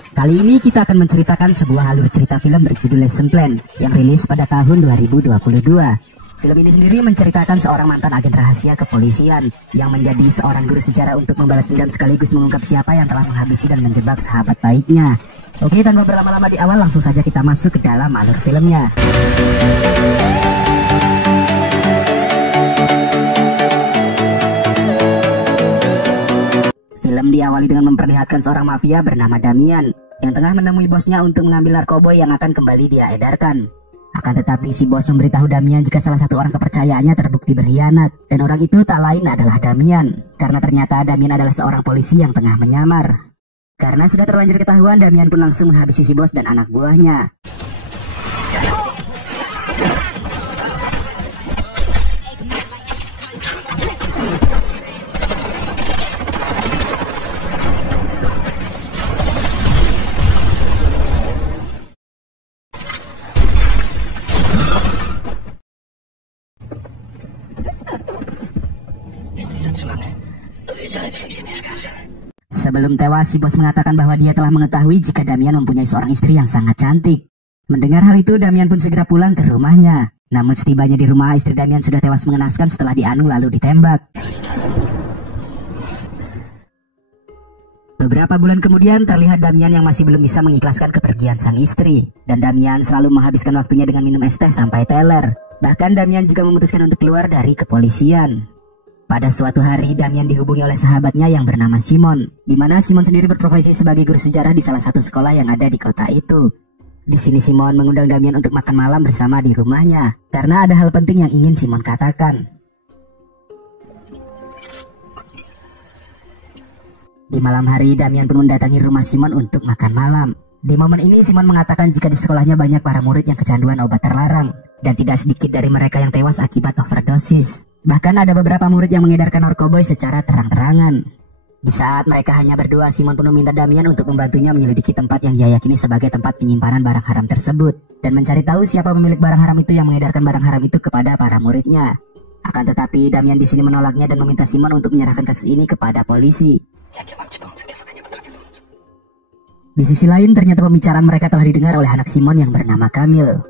Kali ini kita akan menceritakan sebuah alur cerita film berjudul Lesson Plan yang rilis pada tahun 2022. Film ini sendiri menceritakan seorang mantan agen rahasia kepolisian yang menjadi seorang guru sejarah untuk membalas dendam sekaligus mengungkap siapa yang telah menghabisi dan menjebak sahabat baiknya. Oke, tanpa berlama-lama di awal, langsung saja kita masuk ke dalam alur filmnya. Film diawali dengan memperlihatkan seorang mafia bernama Damian yang tengah menemui bosnya untuk mengambil narkoba yang akan kembali dia edarkan. Akan tetapi si bos memberitahu Damian jika salah satu orang kepercayaannya terbukti berkhianat, dan orang itu tak lain adalah Damian, karena ternyata Damian adalah seorang polisi yang tengah menyamar. Karena sudah terlanjur ketahuan, Damian pun langsung menghabisi si bos dan anak buahnya. Sebelum tewas, si bos mengatakan bahwa dia telah mengetahui jika Damian mempunyai seorang istri yang sangat cantik. Mendengar hal itu, Damian pun segera pulang ke rumahnya. Namun setibanya di rumah, istri Damian sudah tewas mengenaskan setelah dianu lalu ditembak. Beberapa bulan kemudian, terlihat Damian yang masih belum bisa mengikhlaskan kepergian sang istri. Dan Damian selalu menghabiskan waktunya dengan minum es teh sampai teler. Bahkan Damian juga memutuskan untuk keluar dari kepolisian. Pada suatu hari, Damian dihubungi oleh sahabatnya yang bernama Simon, di mana Simon sendiri berprofesi sebagai guru sejarah di salah satu sekolah yang ada di kota itu. Di sini Simon mengundang Damian untuk makan malam bersama di rumahnya, karena ada hal penting yang ingin Simon katakan. Di malam hari, Damian pun mendatangi rumah Simon untuk makan malam. Di momen ini, Simon mengatakan jika di sekolahnya banyak para murid yang kecanduan obat terlarang, dan tidak sedikit dari mereka yang tewas akibat overdosis. Bahkan ada beberapa murid yang mengedarkan narkoba secara terang-terangan. Di saat mereka hanya berdua, Simon pun meminta Damian untuk membantunya menyelidiki tempat yang dia yakini sebagai tempat penyimpanan barang haram tersebut, dan mencari tahu siapa pemilik barang haram itu yang mengedarkan barang haram itu kepada para muridnya. Akan tetapi Damian di sini menolaknya dan meminta Simon untuk menyerahkan kasus ini kepada polisi. Di sisi lain, ternyata pembicaraan mereka telah didengar oleh anak Simon yang bernama Kamil.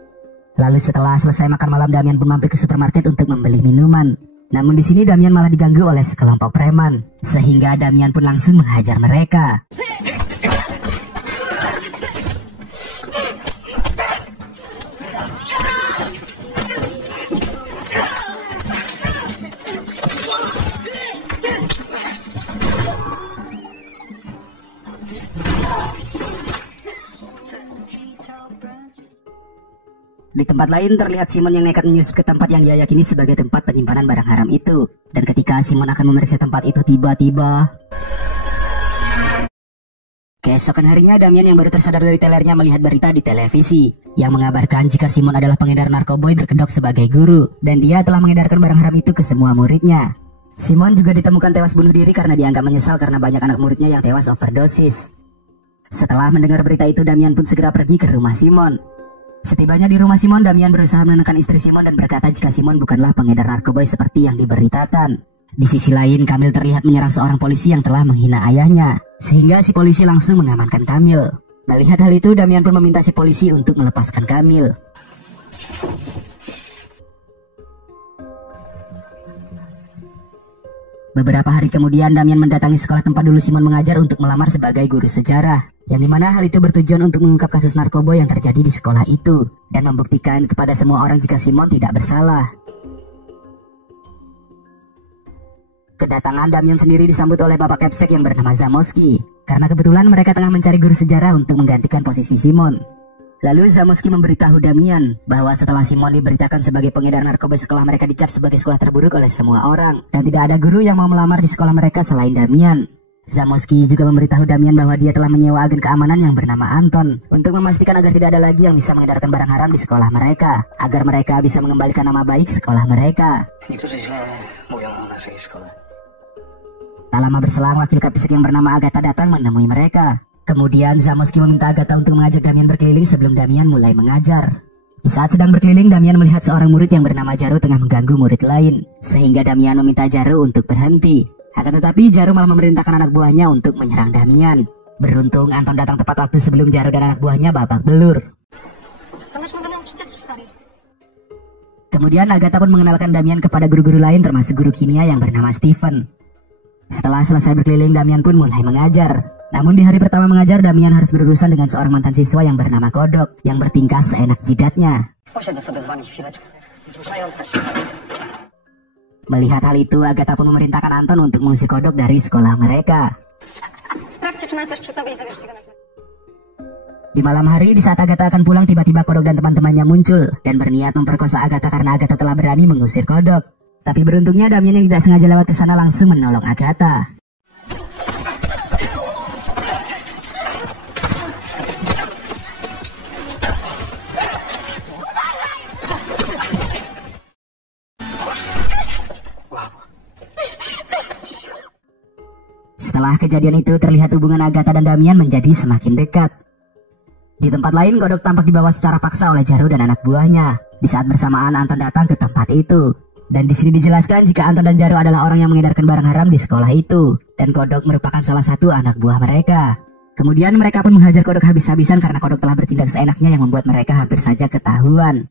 Lalu setelah selesai makan malam, Damian pun mampir ke supermarket untuk membeli minuman. Namun di sini Damian malah diganggu oleh sekelompok preman, sehingga Damian pun langsung menghajar mereka. Di tempat lain terlihat Simon yang nekat menyusup ke tempat yang dia yakini sebagai tempat penyimpanan barang haram itu. Dan ketika Simon akan memeriksa tempat itu, tiba-tiba keesokan harinya, Damian yang baru tersadar dari telernya melihat berita di televisi yang mengabarkan jika Simon adalah pengedar narkoba berkedok sebagai guru, dan dia telah mengedarkan barang haram itu ke semua muridnya. Simon juga ditemukan tewas bunuh diri karena dianggap menyesal karena banyak anak muridnya yang tewas overdosis. Setelah mendengar berita itu, Damian pun segera pergi ke rumah Simon. Setibanya di rumah Simon, Damian berusaha menenangkan istri Simon dan berkata jika Simon bukanlah pengedar narkoba seperti yang diberitakan. Di sisi lain, Kamil terlihat menyerang seorang polisi yang telah menghina ayahnya, sehingga si polisi langsung mengamankan Kamil. Melihat hal itu, Damian pun meminta si polisi untuk melepaskan Kamil. Beberapa hari kemudian, Damian mendatangi sekolah tempat dulu Simon mengajar untuk melamar sebagai guru sejarah, yang dimana hal itu bertujuan untuk mengungkap kasus narkoba yang terjadi di sekolah itu, dan membuktikan kepada semua orang jika Simon tidak bersalah. Kedatangan Damian sendiri disambut oleh bapak Kepsek yang bernama Zamoski, karena kebetulan mereka tengah mencari guru sejarah untuk menggantikan posisi Simon. Lalu Zamoski memberitahu Damian bahwa setelah Simon diberitakan sebagai pengedar narkoba, sekolah mereka dicap sebagai sekolah terburuk oleh semua orang, dan tidak ada guru yang mau melamar di sekolah mereka selain Damian. Zamoski juga memberitahu Damian bahwa dia telah menyewa agen keamanan yang bernama Anton untuk memastikan agar tidak ada lagi yang bisa mengedarkan barang haram di sekolah mereka, agar mereka bisa mengembalikan nama baik sekolah mereka. Tak lama berselang, wakil Kepsek yang bernama Agatha datang menemui mereka. Kemudian Zamoski meminta Agatha untuk mengajak Damian berkeliling sebelum Damian mulai mengajar. Di saat sedang berkeliling, Damian melihat seorang murid yang bernama Jaro tengah mengganggu murid lain, sehingga Damian meminta Jaro untuk berhenti. Akan tetapi Jaro malah memerintahkan anak buahnya untuk menyerang Damian. Beruntung Anton datang tepat waktu sebelum Jaro dan anak buahnya babak belur. Kemudian Agatha pun mengenalkan Damian kepada guru-guru lain termasuk guru kimia yang bernama Steven. Setelah selesai berkeliling, Damian pun mulai mengajar. Namun di hari pertama mengajar, Damian harus berurusan dengan seorang mantan siswa yang bernama Kodok, yang bertingkah seenak jidatnya. Melihat hal itu, Agatha pun memerintahkan Anton untuk mengusir Kodok dari sekolah mereka. Di malam hari, di saat Agatha akan pulang, tiba-tiba Kodok dan teman-temannya muncul dan berniat memperkosa Agatha karena Agatha telah berani mengusir Kodok. Tapi beruntungnya Damian yang tidak sengaja lewat ke sana langsung menolong Agatha. Setelah kejadian itu, terlihat hubungan Agatha dan Damian menjadi semakin dekat. Di tempat lain, Kodok tampak dibawa secara paksa oleh Jaro dan anak buahnya. Di saat bersamaan, Anton datang ke tempat itu. Dan di sini dijelaskan jika Anton dan Jaro adalah orang yang mengedarkan barang haram di sekolah itu. Dan Kodok merupakan salah satu anak buah mereka. Kemudian mereka pun menghajar Kodok habis-habisan karena Kodok telah bertindak seenaknya yang membuat mereka hampir saja ketahuan.